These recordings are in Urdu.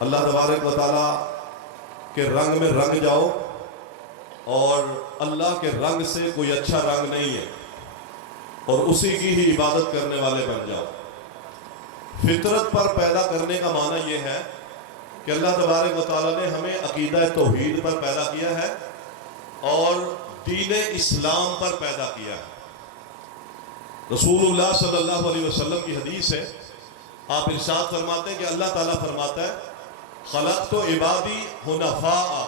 اللہ تبارک و تعالیٰ کے رنگ میں رنگ جاؤ، اور اللہ کے رنگ سے کوئی اچھا رنگ نہیں ہے، اور اسی کی ہی عبادت کرنے والے بن جاؤ۔ فطرت پر پیدا کرنے کا معنی یہ ہے کہ اللہ تبارک و تعالیٰ نے ہمیں عقیدہ توحید پر پیدا کیا ہے اور دین اسلام پر پیدا کیا ہے۔ رسول اللہ صلی اللہ علیہ وسلم کی حدیث ہے، آپ ارشاد فرماتے ہیں کہ اللہ تعالیٰ فرماتا ہے خلقت عبادی حنفاء،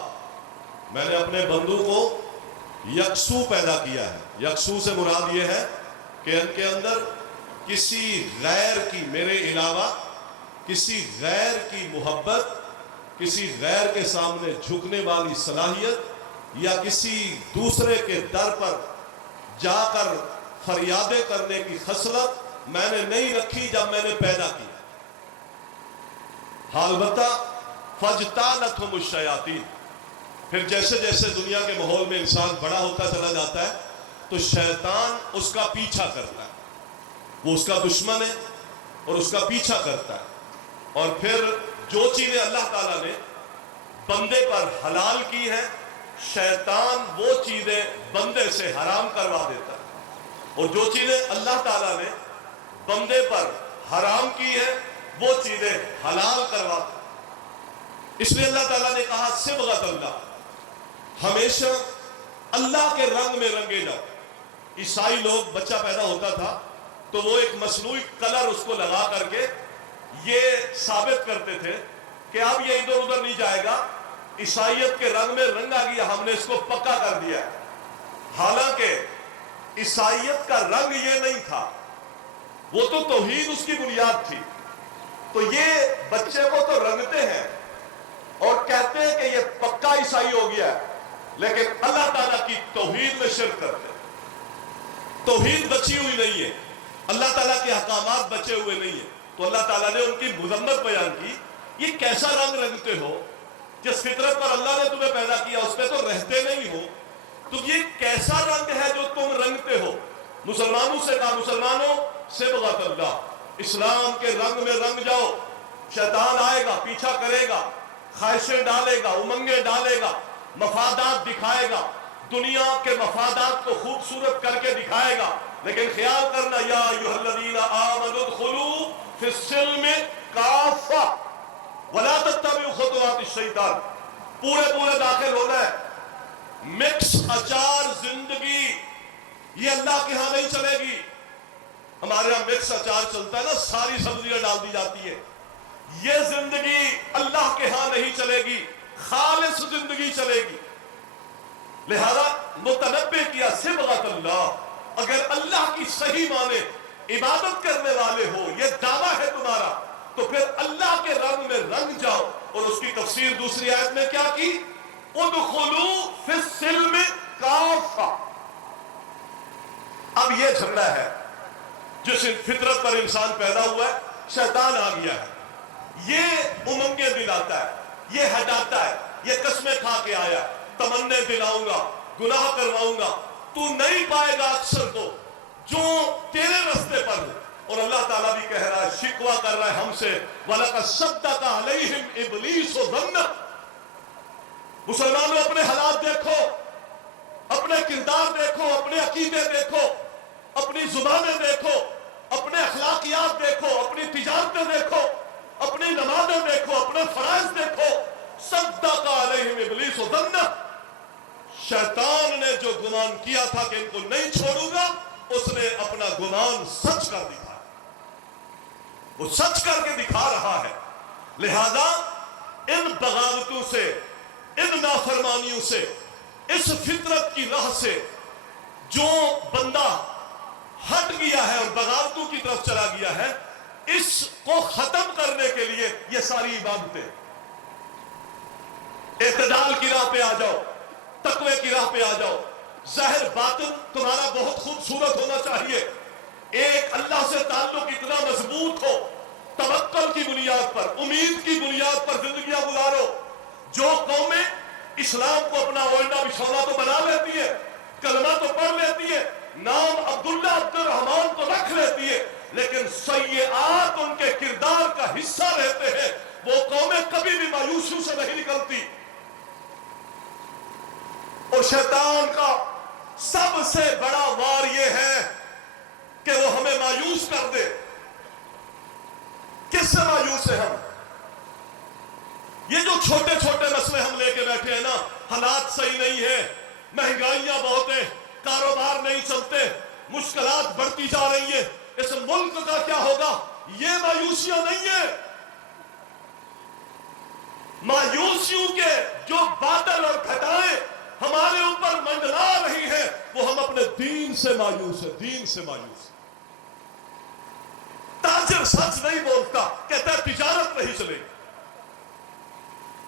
میں نے اپنے بندوں کو یکسو پیدا کیا ہے۔ یکسو سے مراد یہ ہے کہ ان کے اندر کسی غیر کی، میرے علاوہ کسی غیر کی محبت، کسی غیر کے سامنے جھکنے والی صلاحیت، یا کسی دوسرے کے در پر جا کر فریادیں کرنے کی خصلت میں نے نہیں رکھی جب میں نے پیدا کی۔ البتہ فاجتالتہم الشیاطین، پھر جیسے جیسے دنیا کے ماحول میں انسان بڑا ہوتا چلا جاتا ہے تو شیطان اس کا پیچھا کرتا ہے، وہ اس کا دشمن ہے اور اس کا پیچھا کرتا ہے، اور پھر جو چیزیں اللہ تعالیٰ نے بندے پر حلال کی ہیں، شیطان وہ چیزیں بندے سے حرام کروا دیتا ہے، اور جو چیزیں اللہ تعالیٰ نے بندے پر حرام کی ہیں وہ چیزیں حلال کروا دیتا ہے۔ اس لیے اللہ تعالیٰ نے کہا صبغۃ اللہ، ہمیشہ اللہ کے رنگ میں رنگے جاؤ۔ عیسائی لوگ بچہ پیدا ہوتا تھا تو وہ ایک مصنوعی کلر اس کو لگا کر کے یہ ثابت کرتے تھے کہ اب یہ ادھر ادھر نہیں جائے گا، عیسائیت کے رنگ میں رنگا گیا، ہم نے اس کو پکا کر دیا ہے۔ حالانکہ عیسائیت کا رنگ یہ نہیں تھا، وہ تو توحید اس کی بنیاد تھی۔ تو یہ بچے کو تو رنگتے ہیں اور کہتے ہیں کہ یہ پکا عیسائی ہو گیا ہے، لیکن اللہ تعالیٰ کی توحید میں شرک کرتے ہیں۔ توحید بچی ہوئی نہیں ہے، اللہ تعالیٰ کے احکامات بچے ہوئے نہیں ہیں، تو اللہ تعالیٰ نے ان کی مذمت بیان کی، یہ کیسا رنگ رنگتے ہو؟ جس فطرت پر اللہ نے تمہیں پیدا کیا اس پہ تو رہتے نہیں ہو، تو یہ کیسا رنگ ہے جو تم رنگتے ہو؟ مسلمانوں سے کہا مسلمانوں صبغۃ اللہ، اسلام کے رنگ میں رنگ جاؤ۔ شیطان آئے گا، پیچھا کرے گا، خواہشیں ڈالے گا، امنگیں ڈالے گا، مفادات دکھائے گا، دنیا کے مفادات کو خوبصورت کر کے دکھائے گا، لیکن خیال کرنا یا ایھا الذین آمنوا ادخلوا فی السلم کافہ ولا تتبعوا خطوات الشیطان، پورے داخل ہونا ہے۔ مکس اچار زندگی یہ اللہ کے ہاں نہیں چلے گی۔ ہمارے ہاں مکس اچار چلتا ہے نا، ساری سبزیاں ڈال دی جاتی ہے، یہ زندگی اللہ کے ہاں نہیں چلے گی، خالص زندگی چلے گی۔ لہذا متنبہ کیا صبغۃ اللہ، اگر اللہ کی صحیح معنی عبادت کرنے والے ہو، یہ دعویٰ ہے تمہارا، تو پھر اللہ کے رنگ میں رنگ جاؤ۔ اور اس کی تفسیر دوسری آیت میں کیا کی؟ ادخلوا فی السلم کافہ۔ اب یہ جھگڑا ہے، جس فطرت پر انسان پیدا ہوا ہے، شیطان آ گیا ہے، یہ امنگیں دلاتا ہے، یہ ہٹاتا ہے، یہ قسمیں کھا کے آیا، تمنے دلاؤں گا، گناہ کرواؤں گا، تو نہیں پائے گا اکثر کو جو تیرے رستے پر ہو۔ اور اللہ تعالیٰ بھی کہہ رہا ہے، شکوہ کر رہا ہے ہم سے، وَلَقَدْ صَدَّقَ عَلَيْهِمْ إِبْلِيسُ ظَنَّهُ۔ مسلمانوں اپنے حالات دیکھو، اپنے کردار دیکھو، اپنے عقیدے دیکھو، اپنی زبانیں دیکھو، اپنے اخلاقیات دیکھو، اپنی تجارتیں دیکھو، اپنی نمازیں دیکھو، اپنے فرائض دیکھو۔ صدق علیہم ابلیس ظنہ، شیطان نے جو گمان کیا تھا کہ ان کو نہیں چھوڑوں گا، اس نے اپنا گمان سچ کر دکھایا، وہ سچ کر کے دکھا رہا ہے۔ لہذا ان بغاوتوں سے، ان نافرمانیوں سے، اس فطرت کی راہ سے جو بندہ ہٹ گیا ہے اور بغاوتوں کی طرف چلا گیا ہے، اس کو ختم کرنے کے لیے یہ ساری عبادتیں، اعتدال کی راہ پہ آ جاؤ، تقوی کی راہ پہ آ جاؤ، ظاہر باطن تمہارا بہت خوبصورت ہونا چاہیے، ایک اللہ سے تعلق اتنا مضبوط ہو، توکل کی بنیاد پر، امید کی بنیاد پر زندگیاں گزارو۔ جو قومیں اسلام کو اپنا اوڑھنا بچھونا تو بنا لیتی ہے، کلمہ تو پڑھ لیتی ہے، نام عبداللہ عبد الرحمن تو رکھ لیتی ہے، لیکن سیئات ان کے کردار کا حصہ رہتے ہیں، وہ قومیں کبھی بھی مایوسیوں سے نہیں نکلتی. اور شیطان کا سب سے بڑا وار یہ ہے کہ وہ ہمیں مایوس کر دے. کس سے مایوس ہے ہم؟ یہ جو چھوٹے چھوٹے مسئلے ہم لے کے بیٹھے ہیں نا، حالات صحیح نہیں ہے، مہنگائیاں بہت ہیں، کاروبار نہیں چلتے، مشکلات بڑھتی جا رہی ہیں، اس ملک کا کیا ہوگا، یہ مایوسیاں نہیں ہیں. مایوسیوں کے جو بادل اور گھٹائیں ہمارے اوپر منڈلا رہی ہیں، وہ ہم اپنے دین سے مایوس ہیں. دین سے مایوس. تاجر سچ نہیں بولتا، کہتا ہے تجارت نہیں چلے گی.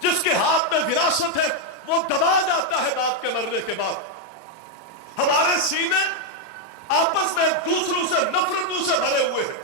جس کے ہاتھ میں وراثت ہے وہ دبا جاتا ہے باپ کے مرنے کے بعد. ہمارے سینے آپس میں ایک دوسروں سے نفرتوں سے بھرے ہوئے ہیں.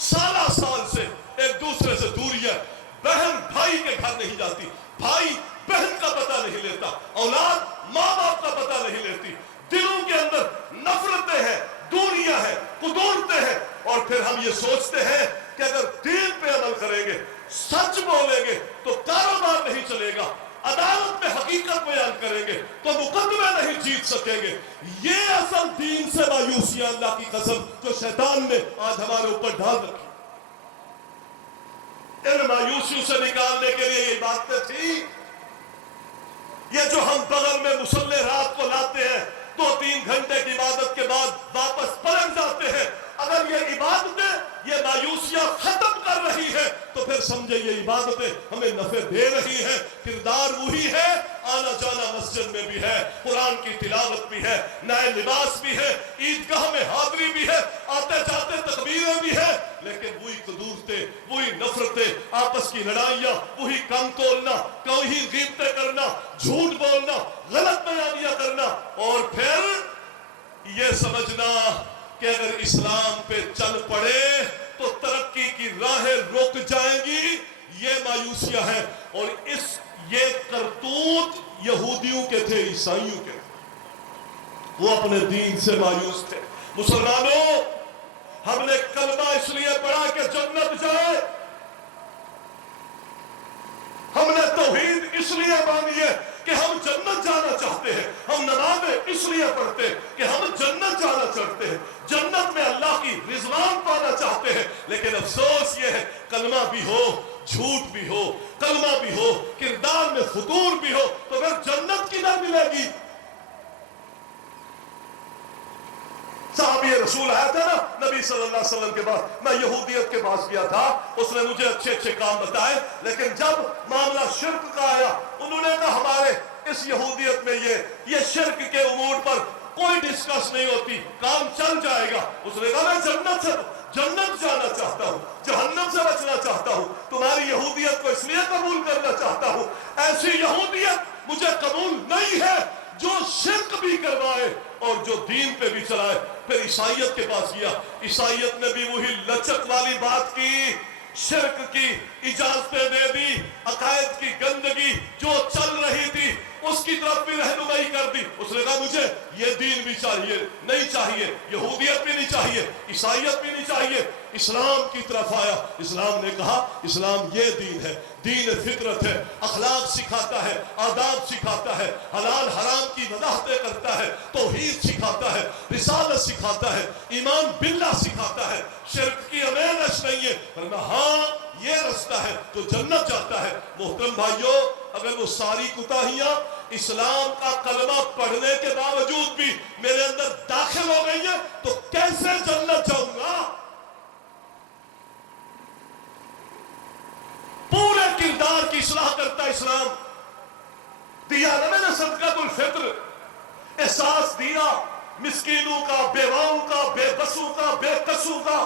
سالہ سال سے ایک دوسرے سے دوری ہے. بہن بھائی کے گھر نہیں جاتی، بھائی بہن کا پتہ نہیں لیتا، اولاد ماں باپ کا پتہ نہیں لیتی. دلوں کے اندر نفرتیں ہیں، دوریاں ہیں، قدورتیں ہیں. اور پھر ہم یہ سوچتے ہیں کہ اگر دین پہ عمل کریں گے، سچ بولیں گے تو کاروبار نہیں چلے گا، عدالت میں حقیقت بیان کریں گے تو مقدمے نہیں جیت سکیں گے. یہ اصل دین سے مایوسیاں اللہ کی قسم جو شیطان نے آج ہمارے اوپر ڈال رکھی. ان مایوسیوں سے نکالنے کے لیے یہ باتیں تھی. یہ جو ہم بغل میں مصلی رات کو لاتے ہیں، 2-3 گھنٹے کی عبادت کے بعد واپس پلٹ جاتے ہیں، اگر یہ عبادتیں یہ مایوسیاں ختم کر رہی ہے تو پھر سمجھے یہ عبادتیں ہمیں نفع دے رہی ہیں. کردار وہی ہے، آنا جانا مسجد میں بھی ہے، قرآن کی تلاوت بھی ہے، نئے لباس بھی ہے، عیدگاہ میں حاضری بھی ہے، آتے جاتے تکبیریں بھی ہے، لیکن وہی قدورتیں، وہی نفرتیں، آپس کی لڑائیاں، وہی کم تولنا، وہی غیبتیں کرنا، جھوٹ بولنا، غلط بیانیاں کرنا، اور پھر یہ سمجھنا کہ اگر اسلام پہ چل پڑے تو ترقی کی راہیں رک جائیں گی. یہ مایوسیاں ہیں. اور یہ کرتوت یہودیوں کے تھے، عیسائیوں کے تھے. وہ اپنے دین سے مایوس تھے. مسلمانوں، ہم نے کلمہ اس لیے پڑھا کہ جنت جائے. ہم نے توحید اس لیے مانی ہے کہ ہم جنت جانا چاہتے ہیں. ہم نمازیں اس لیے پڑھتے ہیں کہ ہم جنت جانا چاہتے ہیں، جنت میں اللہ کی رضوان پانا چاہتے ہیں. لیکن افسوس یہ ہے، کلمہ بھی ہو، جھوٹ بھی ہو، کلمہ بھی ہو، کردار میں فتور بھی ہو، تو پھر جنت کدھر ملے گی؟ صحابی رسول آیا تھا نا نبی صلی اللہ علیہ وسلم کے بعد، میں یہودیت کے پاس گیا تھا، اس نے مجھے اچھے اچھے کام بتائے، لیکن جب معاملہ شرک کا آیا، انہوں نے کہا ہمارے اس یہودیت میں یہ شرک کے امور پر کوئی ڈسکس نہیں ہوتی، کام چل جائے گا. اس نے کہا میں جنت جانا چاہتا ہوں، جہنم سے بچنا چاہتا ہوں، تمہاری یہودیت کو اس لیے قبول کرنا چاہتا ہوں. ایسی یہودیت مجھے قبول نہیں ہے جو شرک بھی کروائے اور جو دین پہ بھی چلائے. پھر عیسائیت کے پاس گیا، عیسائیت نے بھی وہی لچک والی بات کی، شرک کی اجازتیں دے دی، عقائد کی گندگی جو چل رہی تھی اس کی طرف بھی رہنمائی کر دی. اس نے کہا مجھے یہ دین بھی چاہیے، نہیں چاہیے، یہودیت بھی نہیں چاہیے، عیسائیت بھی نہیں چاہیے. اسلام کی طرف آیا. اسلام نے کہا اسلام یہ دین ہے، دین فطرت ہے، اخلاق سکھاتا ہے، آداب سکھاتا ہے، حلال حرام کی وضاحتیں کرتا ہے، توحید سکھاتا ہے، رسالت سکھاتا ہے، ایمان باللہ سکھاتا ہے، شرک کی امیرش نہیں ہے. فرمایا ہاں یہ رستہ ہے جو جنت جاتا ہے. محترم بھائیوں، اگر وہ ساری کوتاہیاں اسلام کا کلمہ پڑھنے کے باوجود بھی میرے اندر داخل ہو گئی ہیں تو کیسے جنت جاؤں گا؟ پورے کردار کی اصلاح کرتا اسلام. دیا نا میں نے صدقۃ الفطر، احساس دیا مسکینوں کا، بیواؤں کا، بے بسوں کا، بے کسوں کا.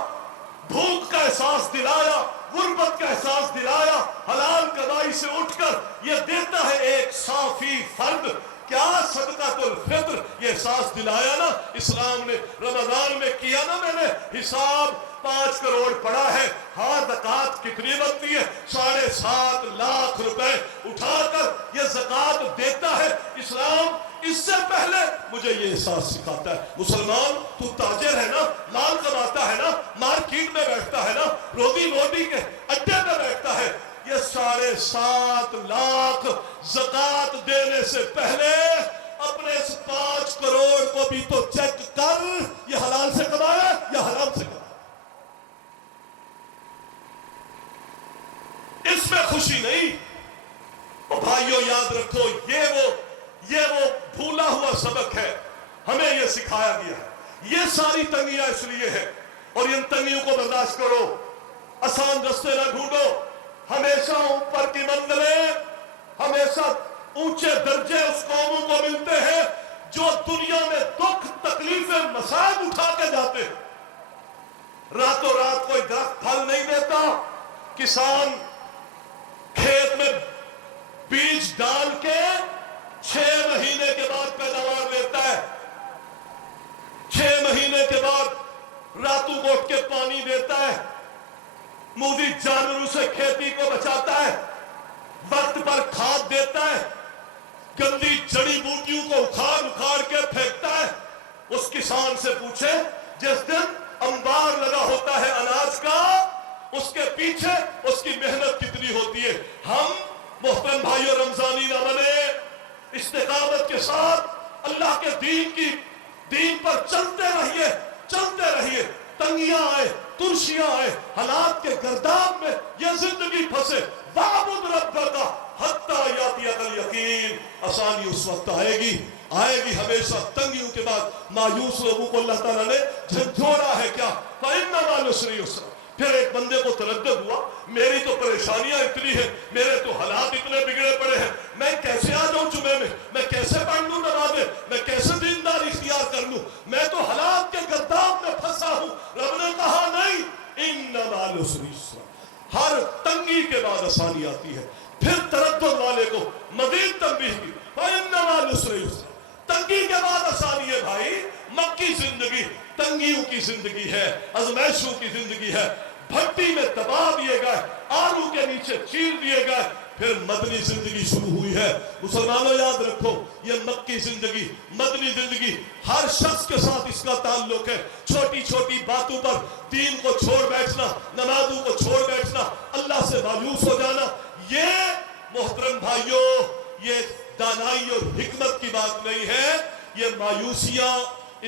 بھوک کا احساس دلایا، غربت کا احساس دلایا. حلال کمائی سے اٹھ کر یہ دیتا ہے ایک صافی فرد. کیا صدقۃ الفطر یہ احساس دلایا نا اسلام نے. رمضان میں کیا نا میں نے حساب، 5 کروڑ پڑا ہے، ہاں زکوٰۃ کتنی بنتی ہے؟ 7.5 لاکھ روپے اٹھا کر یہ زکوٰۃ دیتا ہے اسلام. اس سے پہلے مجھے یہ احساس سکھاتا ہے مسلمان تو تاجر ہے نا، مال کماتا ہے نا، مارکیٹ میں بیٹھتا ہے نا، روزی روٹی کے اڈے میں بیٹھتا ہے، یہ 7.5 لاکھ زکات دینے سے پہلے اپنے اس 5 کروڑ کو بھی تو چیک کر، یہ حلال سے کمایا یا حرام سے کمایا؟ اس میں خوشی نہیں۔ بھائیوں یاد رکھو، یہ وہ بھولا ہوا سبق ہے، ہمیں یہ سکھایا گیا ہے۔ یہ ساری تنگیاں اس لیے ہیں، اور ان تنگیوں کو برداشت کرو، آسان رستے نہ ڈھونڈو۔ ہمیشہ اوپر کی منزلیں، ہمیشہ اونچے درجے اس قوموں کو ملتے ہیں جو دنیا میں دکھ تکلیفیں مسائل اٹھا کے جاتے ہیں۔ راتوں رات کوئی درخت پھل نہیں دیتا، کسان کھیت میں بیج ڈال کے 6 مہینے کے بعد پیداوار دیتا ہے، 6 مہینے کے بعد راتوں کو اٹھ کے پانی دیتا ہے، مودی جانوروں سے کھیتی کو بچاتا ہے، وقت پر کھاد دیتا ہے، گندی جڑی بوٹیوں کو اکھاڑ کے پھینکتا ہے۔ اس کسان سے پوچھے جس دن انبار لگا ہوتا ہے اناج کا، اس کے پیچھے اس کی محنت کتنی ہوتی ہے۔ ہم محترم بھائیو رمضانی نہ بنے، استقامت کے ساتھ اللہ کے دین پر چلتے رہیے۔ تنگیاں آئے، ترشیاں آئے، حالات کے گرداب میں یہ زندگی پھنسے، وَاعْبُدْ رَبَّكَ حَتَّى يَأْتِيَكَ الْيَقِينُ۔ آسانی اس وقت آئے گی ہمیشہ۔ تنگیوں کے بعد مایوس لوگوں کو اللہ تعالیٰ نے جھنجھوڑا ہے کیا؟ فَإِنَّ مَعَ الْعُسْرِ يُسْرًا۔ پھر ایک بندے کو تردد ہوا، میری تو پریشانیاں اتنی ہیں، میرے تو حالات اتنے بگڑے پڑے ہیں، میں کیسے آ جاؤں جمعے میں کیسے پڑھ لوں نمازیں، میں کیسے دیندار اختیار کر لوں، میں تو حالات کے گرداب میں پھنسا ہوں۔ رب نے کہا نہیں، إِنَّ مَعَ الْعُسْرِ يُسْرًا۔ ہر تنگی کے بعد آسانی آتی ہے۔ پھر تردد والے کو مزید تنبیہ کی، فَإِنَّ مَعَ الْعُسْرِ يُسْرًا۔ تنگی کے بعد آسانی ہے بھائی۔ مکی زندگی تنگیوں کی زندگی ہے، ازمائشوں کی زندگی ہے۔ بھٹی میں دبا دیے گئے، آلو کے نیچے چیر دیے گئے، پھر مدنی زندگی شروع ہوئی ہے۔ مسلمانوں یاد رکھو، یہ مکی زندگی، مدنی زندگی، ہر شخص کے ساتھ اس کا تعلق ہے۔ چھوٹی چھوٹی باتوں پر دین کو چھوڑ بیٹھنا، نمازوں کو چھوڑ بیٹھنا، اللہ سے مایوس ہو جانا، یہ محترم بھائیوں، یہ دانائی اور حکمت کی بات نہیں ہے۔ یہ مایوسیاں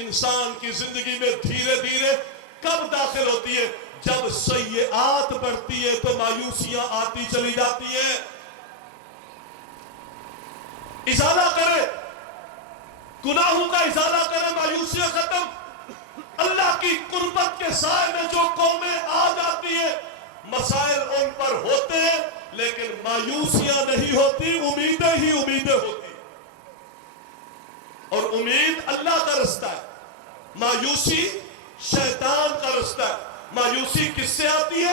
انسان کی زندگی میں دھیرے دھیرے کب داخل ہوتی ہے؟ جب سیئات بڑھتی ہے تو مایوسیاں آتی چلی جاتی ہیں۔ ازالہ کرے، گناہوں کا ازالہ کرے، مایوسیاں ختم۔ اللہ کی قربت کے سائے میں جو قومیں آ جاتی ہیں، مسائل ان پر ہوتے ہیں لیکن مایوسیاں نہیں ہوتی، امیدیں ہی امیدیں ہوتی۔ اور امید اللہ کا رستہ ہے، مایوسی شیطان کا رستہ ہے۔ مایوسی کس سے آتی ہے؟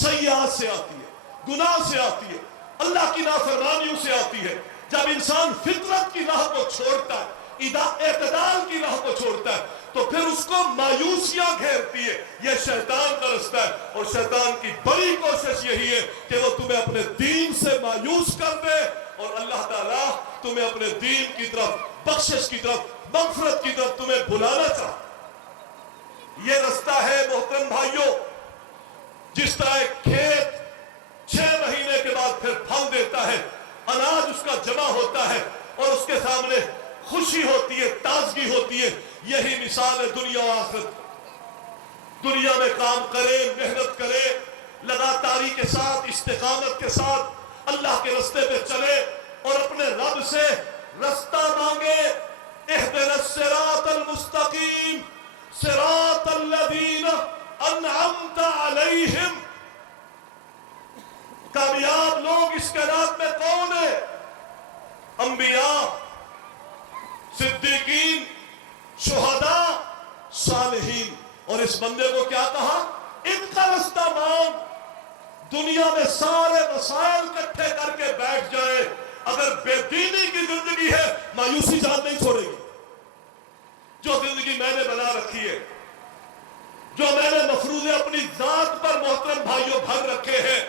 سیئات سے آتی ہے، گناہ سے آتی ہے، اللہ کی نافرمانیوں سے آتی ہے۔ جب انسان فطرت کی راہ کو چھوڑتا ہے، اعتدال کی راہ کو چھوڑتا ہے، تو پھر اس کو مایوسیاں گھیرتی ہے۔ یہ شیطان کا رستہ ہے، اور شیطان کی بڑی کوشش یہی ہے کہ وہ تمہیں اپنے دین سے مایوس کر دے، اور اللہ تعالیٰ تمہیں اپنے دین کی طرف، بخشش کی طرف، مغفرت کی طرف تمہیں بلانا چاہتا۔ یہ رستہ ہے محترم بھائیوں۔ جس طرح ایک کھیت 6 مہینے کے بعد پھر پھل دیتا ہے، اناج اس کا جمع ہوتا ہے اور اس کے سامنے خوشی ہوتی ہے، تازگی ہوتی ہے، یہی مثال ہے دنیا و آخرت۔ دنیا میں کام کرے، محنت کرے، لگاتاری کے ساتھ، استقامت کے ساتھ اللہ کے رستے پہ چلے اور اپنے رب سے رستہ مانگے۔ اہدنا الصراط المستقیم صراط الذین انعمت علیہم۔ کامیاب لوگ اس کائنات میں کون ہیں؟ انبیاء، صدیقین، شہداء، صالحین۔ اور اس بندے کو کیا کہا؟ ان کا رستہ مانگ۔ دنیا میں سارے وسائل اکٹھے کر کے بیٹھ جائے، اگر بے دینی کی زندگی ہے مایوسی جان نہیں چھوڑے گی۔ جو زندگی میں نے بنا رکھی ہے، جو میں نے مفروضے اپنی ذات پر محترم بھائیوں بھر رکھے ہیں،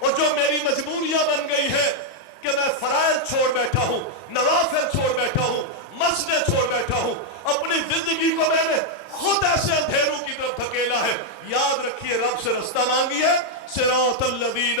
اور جو میری مجبوریاں بن گئی ہے کہ میں فرائض چھوڑ بیٹھا ہوں، نوافل چھوڑ بیٹھا ہوں، مسجدیں چھوڑ بیٹھا ہوں، اپنی زندگی کو میں نے خود ایسے اندھیروں کی طرف دھکیلا ہے۔ یاد رکھیے، رب سے رستہ مانگیے، صراط الذین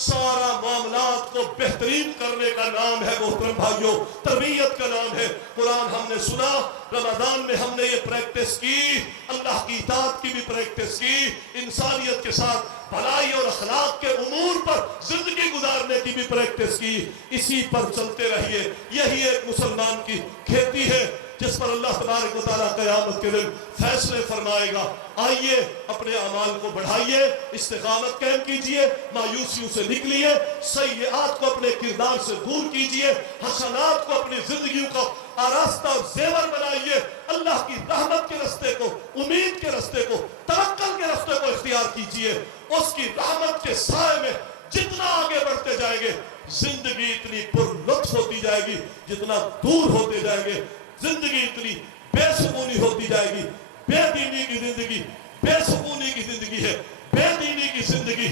سارا معاملات کو بہترین کرنے کا نام ہے محترم بھائیوں، تربیت کا نام ہے۔ قرآن ہم نے سنا، رمضان میں ہم نے یہ پریکٹس کی، اللہ کی اطاعت کی بھی پریکٹس کی، انسانیت کے ساتھ بھلائی اور اخلاق کے امور پر زندگی گزارنے کی بھی پریکٹس کی۔ اسی پر چلتے رہیے، یہی ایک مسلمان کی کھیتی ہے جس پر اللہ تبارک و تعالیٰ قیامت کے دن فیصلے فرمائے گا۔ آئیے اپنے اعمال کو بڑھائیے، استقامت قائم کیجئے، مایوسیوں سے نکلیے، سیئات کو اپنے کردار سے دور کیجئے، حسنات کو اپنی زندگیوں کا آراستہ اور زیور بنائیے، اللہ کی رحمت کے رستے کو، امید کے رستے کو، توکل کے رستے کو اختیار کیجئے۔ اس کی رحمت کے سائے میں جتنا آگے بڑھتے جائیں گے، زندگی اتنی پر لطف ہوتی جائے گی، جتنا دور ہوتے جائیں گے زندگی اتنی بے سکونی ہوتی جائے گی۔ بے دینی کی زندگی بے سکونی کی زندگی ہے، بے دینی کی زندگی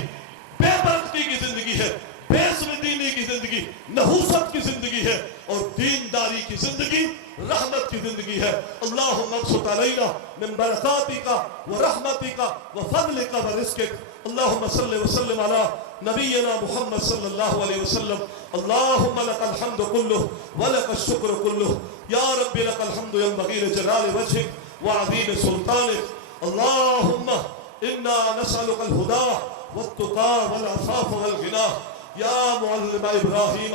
بے برکتی کی زندگی ہے، بے دینی کی زندگی نحوست کی زندگی ہے، اور دینداری کی زندگی رحمت کی زندگی ہے۔ اللہم ابسط علینا من برکاتک ورحمتک وفضلک ورزقک۔ اللہم صلی وسلم علی نبینا محمد صلی اللہ علیہ وسلم۔ اللہم لک الحمد کلہ ولک الشکر کلہ، یا رب لک الحمد ینبغی لجلال وجہک وعظیم سلطانک۔ اللہم انا نسألک الہدی والتقی والعفاف والغنی۔ یا معلم ابراہیم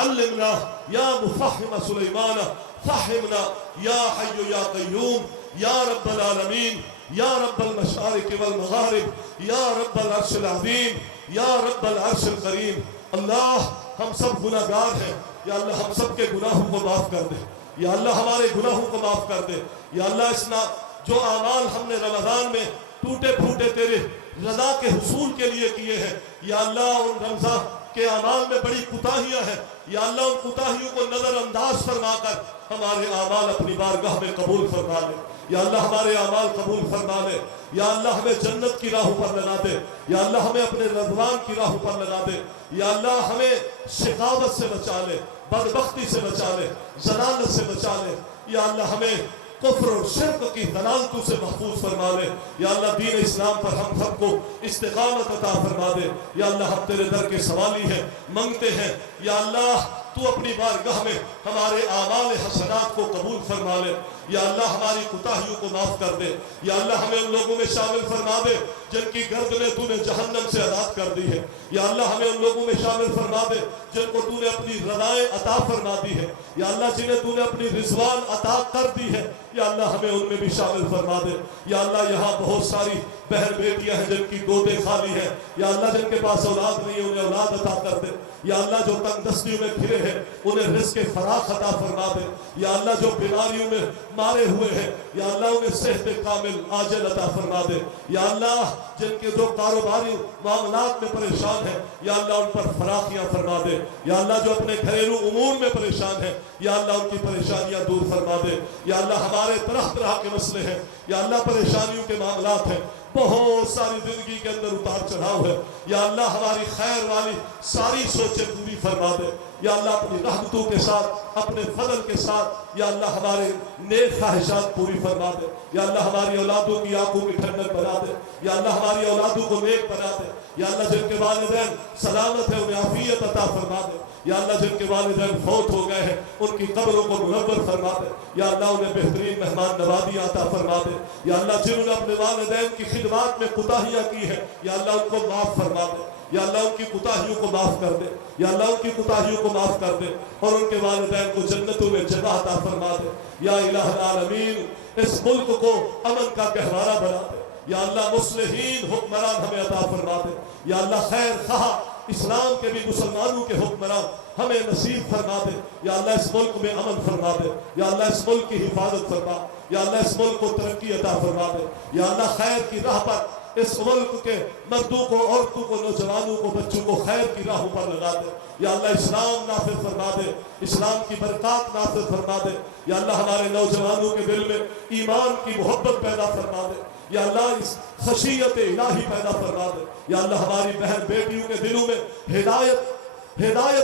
علمنا، یا مفہم سلیمان فہمنا، یا حی یا قیوم، یا رب العالمین، یا رب المشارق والمغارب، یا رب العرش العظیم، یا رب العرش الکریم۔ اللہ ہم سب گناہگار ہیں، یا اللہ ہم سب کے گناہوں کو معاف کر دے، یا اللہ ہمارے گناہوں کو معاف کر دے، یا اللہ جو اعمال ہم نے رمضان میں ٹوٹے پھوٹے تیرے رضا کے حصول کے لیے کیے ہیں، یا اللہ ان رمضان کے اعمال میں بڑی کوتاہیاں ہیں، یا اللہ ان کوتاہیوں کو نظر انداز فرما کر ہمارے اعمال اپنی بارگاہ میں قبول فرما لے، یا اللہ ہمارے اعمال قبول فرما لے، یا اللہ ہمیں جنت کی راہوں پر لگا دے، یا اللہ ہمیں اپنے رضوان کی راہوں پر لگا دے، یا اللہ ہمیں شقاوت سے بچا لے، بدبختی سے بچا لے، ضلالت سے بچا لے، یا اللہ ہمیں کفر اور شرک کی ضلالتوں سے محفوظ فرما لے، یا اللہ دین اسلام پر ہم سب کو استقامت عطا فرما دے، یا اللہ ہم تیرے در کے سوالی ہیں، منگتے ہیں، یا اللہ تو اپنی بارگاہ میں ہمارے اعمال حسنات کو قبول فرما لے، یا اللہ ہماری کوتاہیوں کو معاف کر دے، یا اللہ ہمیں ان لوگوں میں شامل فرما دے جن کی گردنیں تو نے جہنم سے آزاد کر دی ہے، یا اللہ ہمیں ان لوگوں میں شامل فرما دے جن کو تو نے اپنی رضائیں عطا فرما دی ہے، یا اللہ جنہیں تو نے اپنی رضوان عطا کر دی ہے، یا اللہ ہمیں ان میں بھی شامل فرما دے، یا اللہ یہاں بہت ساری بہن بیٹیاں ہیں جن کی گودیں خالی ہیں، یا اللہ جن کے پاس اولاد نہیں ہے انہیں اولاد عطا کر دے، یا اللہ جو تنگ دستیوں میں گھرے ہیں انہیں رزق فراخ عطا فرما دے، یا اللہ جو بیماریوں میں مارے ہوئے ہیں یا اللہ انہیں صحت کامل عاجل عطا فرما دے، یا اللہ جن کے جو کاروباری معاملات میں پریشان ہیں یا اللہ ان پر فراخیاں فرما دے، یا اللہ جو اپنے گھریلو امور میں پریشان ہیں یا اللہ ان کی پریشانیاں دور فرما دے، یا اللہ ہمارے طرح طرح کے مسئلے ہیں یا اللہ پریشانیوں کے معاملات ہیں، بہت ساری زندگی کے اندر اتار چڑھاؤ ہے، یا اللہ ہماری خیر والی ساری سوچیں پوری فرما دے، یا اللہ اپنی رحمتوں کے ساتھ اپنے فضل کے ساتھ یا اللہ ہمارے نیک خواہشات پوری فرما دے، یا اللہ ہماری اولادوں کی آنکھوں کی ٹھنڈک بنا دے، یا اللہ ہماری اولادوں کو نیک بنا دے، یا اللہ جن کے والدین سلامت ہے انہیں عافیت عطا فرما دے، یا اللہ جن کے والدین فوت ہو گئے ہیں ان کی قبروں کو منور فرما دے، یا اللہ انہیں بہترین مہمان نوازی عطا فرما دے، یا اللہ جنہوں نے اپنے والدین کی خدمات میں کوتاہیاں کی ہیں یا اللہ ان کو معاف فرما دے، یا اللہ ان کی کوتاہیوں کو معاف کر دے، یا اللہ ان کی کوتاہیوں کو معاف کر دے اور ان کے والدین کو جنتوں میں جگہ عطا فرما دے، یا الہ العالمین اس ملک کو امن کا گہوارہ بنا دے، یا اللہ مصلحین حکمران ہمیں عطا فرما دے، یا اللہ خیر خواہ اسلام کے بھی مسلمانوں کے حکمران ہمیں نصیب فرما دے، یا اللہ اس ملک میں امن فرما دے، یا اللہ اس ملک کی حفاظت فرما، یا اللہ اس ملک کو ترقی عطا فرما دے، یا اللہ خیر کی راہ پر اس ملک کے مردوں کو عورتوں کو نوجوانوں کو بچوں کو خیر کی راہوں پر لگا دے، یا اللہ اسلام نافذ فرما دے، اسلام کی برکات نافذ فرما دے، یا اللہ ہمارے نوجوانوں کے دل میں ایمان کی محبت پیدا فرما دے، یا اللہ اس خشیت الہی پیدا فرما دے، یا اللہ ہماری بہن بیٹیوں کے دلوں میں ہدایت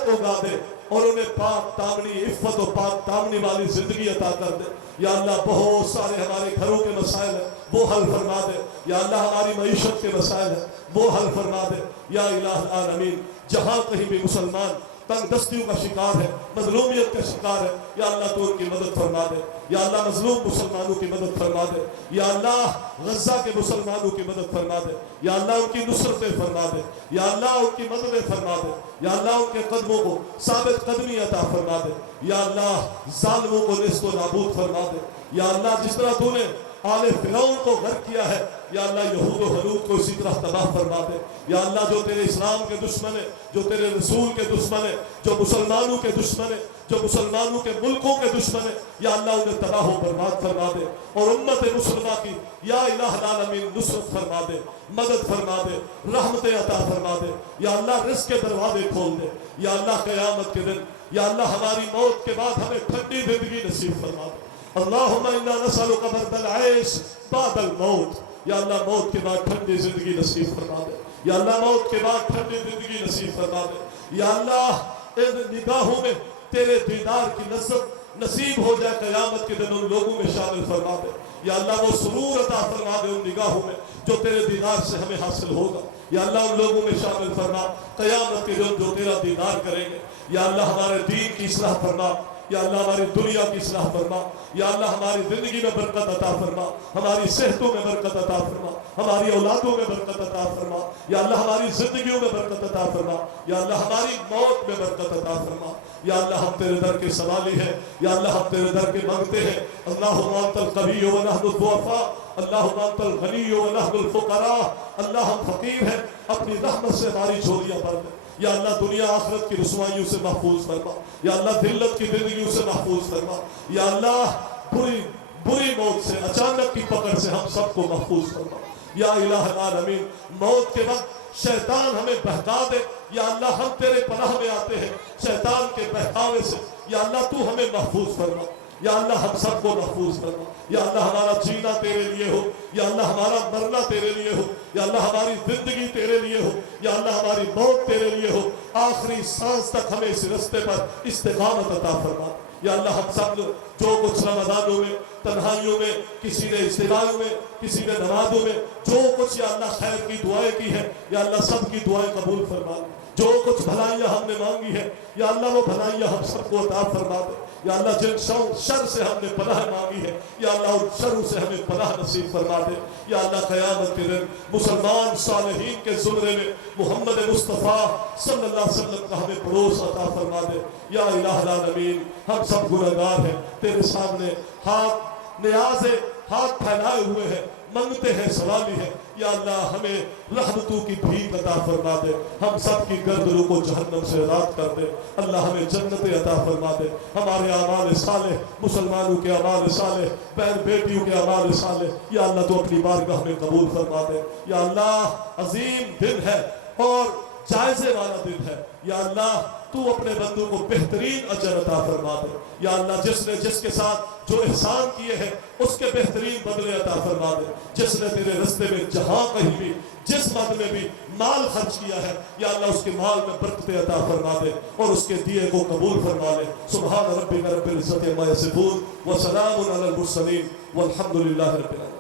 اگا دے اور انہیں پاک دامنی عفت و پاک دامنی والی زندگی عطا کر دے، یا اللہ بہت سارے ہمارے گھروں کے مسائل ہیں وہ حل فرما دے یا اللہ ہماری معیشت کے مسائل ہیں وہ حل فرما دے یا الہ العالمین جہاں کہیں بھی مسلمان تنگ دستیوں کا شکار ہے مظلومیت کا شکار ہے یا اللہ تو ان کی مدد فرما دے یا اللہ مظلوم مسلمانوں کی مدد فرما دے یا اللہ غزہ کے مسلمانوں کی مدد فرما دے یا اللہ ان کی نصرتیں فرما دے یا اللہ ان کی مددیں فرما دے یا اللہ ان کے قدموں کو ثابت قدمی عطا فرما دے یا اللہ ظالموں کو نیست و نابود فرما دے یا اللہ جس طرح تو نے آل فرعون کو غرق کیا ہے یا اللہ یہود و حنود کو اسی طرح تباہ فرما دے یا اللہ جو تیرے اسلام کے دشمن ہیں جو تیرے رسول کے دشمن ہیں جو مسلمانوں کے دشمن ہیں جو مسلمانوں کے ملکوں کے دشمن ہیں یا اللہ انہیں تباہ و برباد فرما دے اور امت مسلمہ کی یا الہ العالمین نصرت فرما دے مدد فرما دے رحمت عطا فرما دے یا اللہ رزق کے دروازے کھول دے یا اللہ قیامت کے دن یا اللہ ہماری موت کے بعد ہمیں ٹھنڈی زندگی نصیب فرما دے اللہم انا نسألک برد العیش بعد الموت یا اللہ موت کے بعد ٹھنڈی زندگی نصیب فرما دے یا اللہ موت کے بعد ٹھنڈی زندگی نصیب فرما دے یا اللہ ان نگاہوں میں تیرے دیدار کی لذت نصیب ہو جائے قیامت کے دن ان لوگوں میں شامل فرما دے یا اللہ وہ سرور عطا فرما دے ان نگاہوں میں جو تیرے دیدار سے ہمیں حاصل ہوگا یا اللہ ان لوگوں میں شامل فرما قیامت کے دن جو تیرا دیدار کریں گے یا اللہ ہمارے دین کی اصلاح فرما یا اللہ ہماری دنیا کی اصلاح فرما یا اللہ ہماری زندگی میں برکت عطا فرما ہماری صحتوں میں برکت عطا فرما ہماری اولادوں میں برکت عطا فرما یا اللہ ہماری زندگیوں میں برکت عطا فرما یا اللہ ہماری موت میں برکت عطا فرما یا اللہ ہم تیرے در کے سوالی ہیں یا اللہ ہم تیرے در کے مانگتے ہیں اللہم انت القوی و نحن الضعفاء اللہم انت الغنی و نحن الفقراء اللہ ہم فقیر ہیں اپنی رحمت سے ہماری جھولیاں بھر دے یا اللہ دنیا آخرت کی رسوائیوں سے محفوظ فرما یا اللہ ذلت کی زندگیوں سے محفوظ فرما یا اللہ بری موت سے اچانک کی پکڑ سے ہم سب کو محفوظ فرما یا الہ العالمین موت کے وقت شیطان ہمیں بہکا دے یا اللہ ہم تیرے پناہ میں آتے ہیں شیطان کے بہکاوے سے یا اللہ تو ہمیں محفوظ فرما یا اللہ ہم سب کو محفوظ فرما یا اللہ ہمارا جینا تیرے لیے ہو یا اللہ ہمارا مرنا تیرے لیے ہو یا اللہ ہماری زندگی تیرے لیے ہو یا اللہ ہماری موت تیرے لیے ہو آخری سانس تک ہمیں اس رستے پر استقامت عطا فرما یا اللہ ہم سب جو کچھ رمضانوں میں تنہائیوں میں کسی نے اجتماعوں میں کسی نے نمازوں میں جو کچھ یا اللہ خیر کی دعائیں کی ہے یا اللہ سب کی دعائیں قبول فرما جو کچھ بھلائیاں ہم نے مانگی ہے یا اللہ وہ بھلائیاں ہم سب کو عطا فرما دے یا اللہ جن شر سے ہم نے پناہ مانگی ہے یا اللہ ان شروں سے ہمیں پناہ نصیب فرما دے یا اللہ قیامت کے دن مسلمان صالحین کے زمرے میں محمد مصطفیٰ صلی اللہ علیہ وسلم کا ہمیں پڑوس عطا فرما دے یا الہ العالمین ہم سب گنہگار ہیں تیرے سامنے ہاتھ نیازے ہاتھ پھیلائے ہوئے ہیں منگتے ہیں سوالی ہے یا اللہ ہمیں رحمتوں کی بھیک عطا فرما دے ہم سب کی گردنوں کو جہنم سے آزاد کر دے اللہ ہمیں جنت عطا فرما دے ہمارے اعمال صالح مسلمانوں کے اعمال صالح بہن بیٹیوں کے اعمال صالح یا اللہ تو اپنی بارگاہ میں قبول فرما دے یا اللہ عظیم دن ہے اور جائزے والا دن ہے یا اللہ تو اپنے بندوں کو بہترین اجر عطا فرما دے یا اللہ جس نے جس کے ساتھ جو احسان کیے ہیں اس کے بہترین بدلے عطا فرما دے جس نے تیرے رستے میں جہاں کہیں بھی جس مد میں بھی مال خرچ کیا ہے یا اللہ اس کے مال میں برکت عطا فرما دے اور اس کے دیے کو قبول فرما لے سبحان ربک رب العزت عما یصفون وسلام علی المرسلین والحمد للہ رب العالمین.